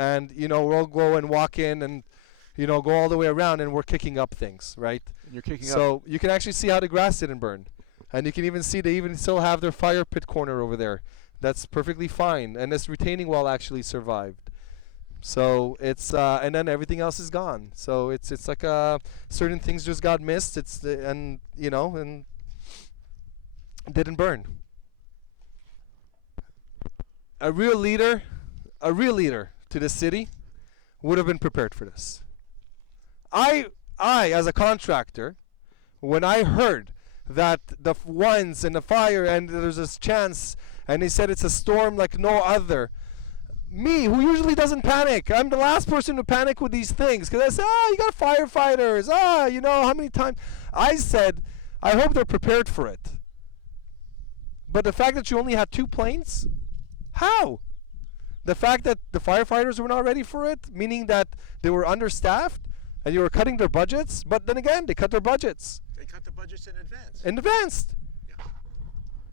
and we'll go and walk in and go all the way around, and we're kicking up things, right? And you're kicking up. So you can actually see how the grass didn't burn, and you can even see they even still have their fire pit corner over there. That's perfectly fine, and this retaining wall actually survived. So it's and then everything else is gone. So it's like certain things just got missed. And didn't burn. A real leader to the city would have been prepared for this. I as a contractor, when I heard that the winds and the fire and there's this chance, and they said it's a storm like no other, me, who usually doesn't panic, I'm the last person to panic with these things, because I said, you got firefighters, how many times, I said, I hope they're prepared for it. But the fact that you only had 2 planes, how? The fact that the firefighters were not ready for it, meaning that they were understaffed, and you were cutting their budgets, but then again, they cut their budgets. They cut the budgets in advance. In advance. Yeah.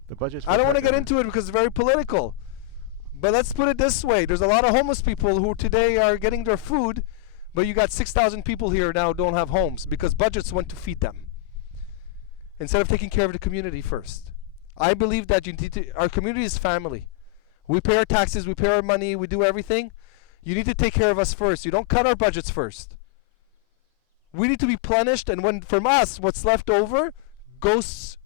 The budgets. I don't want to get into it because it's very political. But let's put it this way. There's a lot of homeless people who today are getting their food, but you got 6,000 people here now who don't have homes because budgets went to feed them instead of taking care of the community first. I believe that our community is family. We pay our taxes, we pay our money, we do everything. You need to take care of us first. You don't cut our budgets first. We need to be replenished, and from us, what's left over goes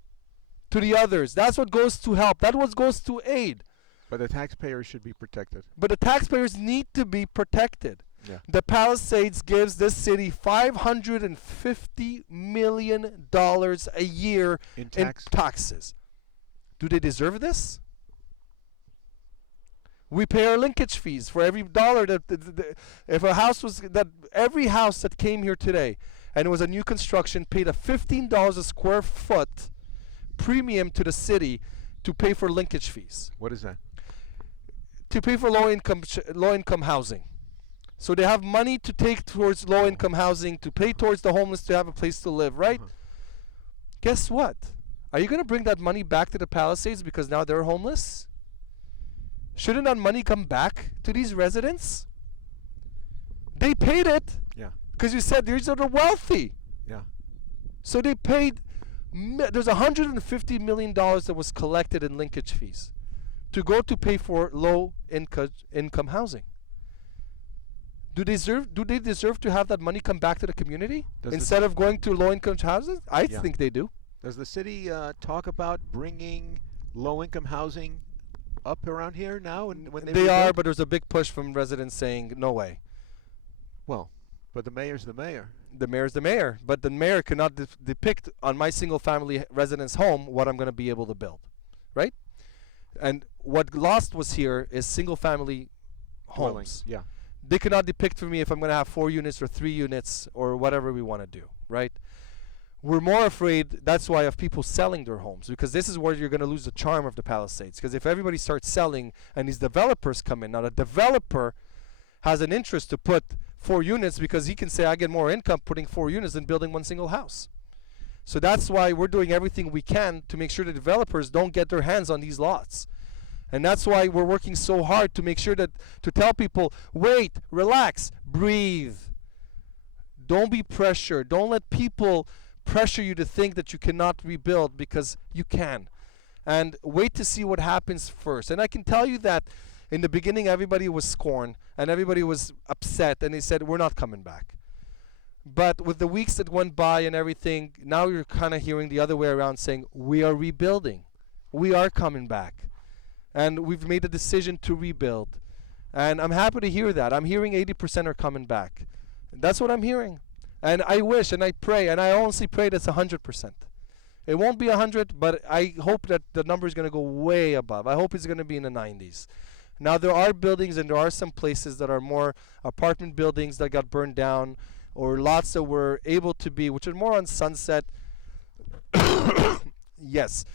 to the others. That's what goes to help. That's what goes to aid. But the taxpayers should be protected. But the taxpayers need to be protected. Yeah. The Palisades gives this city $550 million a year in taxes. Do they deserve this? We pay our linkage fees for every dollar if a house was every house that came here today and it was a new construction paid a $15 a square foot premium to the city to pay for linkage fees. What is that? To pay for low income housing. So they have money to take towards low income housing, to pay towards the homeless to have a place to live, right? Guess what? Are you going to bring that money back to the Palisades because now they're homeless? Shouldn't that money come back to these residents? They paid it. Yeah. Because you said these are the wealthy. Yeah. So they paid. There's $150 million that was collected in linkage fees to go to pay for low income housing. Do they deserve to have that money come back to the community instead of going to low income housing? I think they do. Does the city talk about bringing low income housing up around here now? And when they are, but there's a big push from residents saying no way. Well, but the mayor's the mayor. The mayor's the mayor, but the mayor cannot depict on my single family residence home what I'm going to be able to build, right? And what lost was here is single family homes. Yeah. They cannot depict for me if I'm going to have 4 units or 3 units or whatever we want to do, right? We're more afraid, that's why, of people selling their homes, because this is where you're going to lose the charm of the Palisades. Because if everybody starts selling and these developers come in, now the developer has an interest to put 4 units because he can say, I get more income putting 4 units than building one single house. So that's why we're doing everything we can to make sure the developers don't get their hands on these lots. And that's why we're working so hard to make sure that, to tell people, wait, relax, breathe. Don't be pressured. Don't let people pressure you to think that you cannot rebuild, because you can. And wait to see what happens first. And I can tell you that in the beginning everybody was scorned and everybody was upset and they said we're not coming back. But with the weeks that went by and everything, now you're kind of hearing the other way around saying we are rebuilding. We are coming back. And we've made a decision to rebuild. And I'm happy to hear that. I'm hearing 80% are coming back. That's what I'm hearing. And I wish and I pray, and I honestly pray that's 100%. It won't be 100, but I hope that the number is going to go way above. I hope it's going to be in the 90s. Now, there are buildings and there are some places that are more apartment buildings that got burned down, or lots that were able to be, which are more on Sunset. Yes,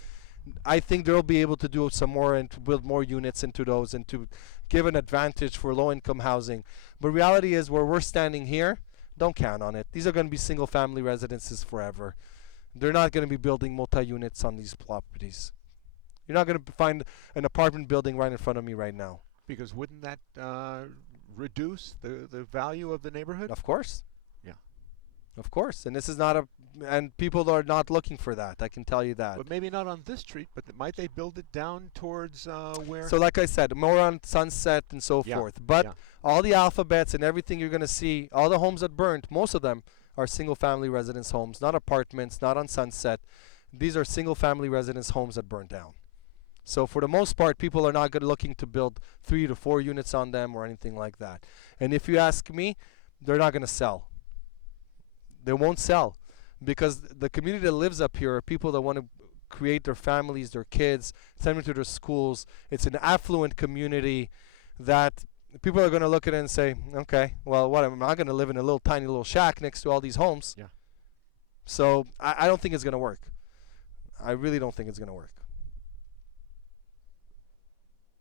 I think they'll be able to do some more and to build more units into those and to give an advantage for low-income housing. But reality is, where we're standing here, don't count on it. These are going to be single-family residences forever. They're not going to be building multi-units on these properties. You're not going to find an apartment building right in front of me right now. Because wouldn't that reduce the value of the neighborhood? Of course. Yeah. Of course. And this is not and people are not looking for that. I can tell you that. But maybe not on this street, but might they build it down towards where? So like I said, more on Sunset and so Yeah, forth. But yeah. all the alphabets and everything you're going to see, all the homes that burnt, most of them are single-family residence homes, not apartments, not on Sunset. These are single-family residence homes that burnt down. So for the most part, people are not looking to build 3 to 4 units on them or anything like that. And if you ask me, they're not going to sell. They won't sell because the community that lives up here are people that want to create their families, their kids, send them to their schools. It's an affluent community that people are going to look at it and say, okay, well, what, am I going to live in a little tiny little shack next to all these homes? Yeah. So I don't think it's going to work. I really don't think it's going to work.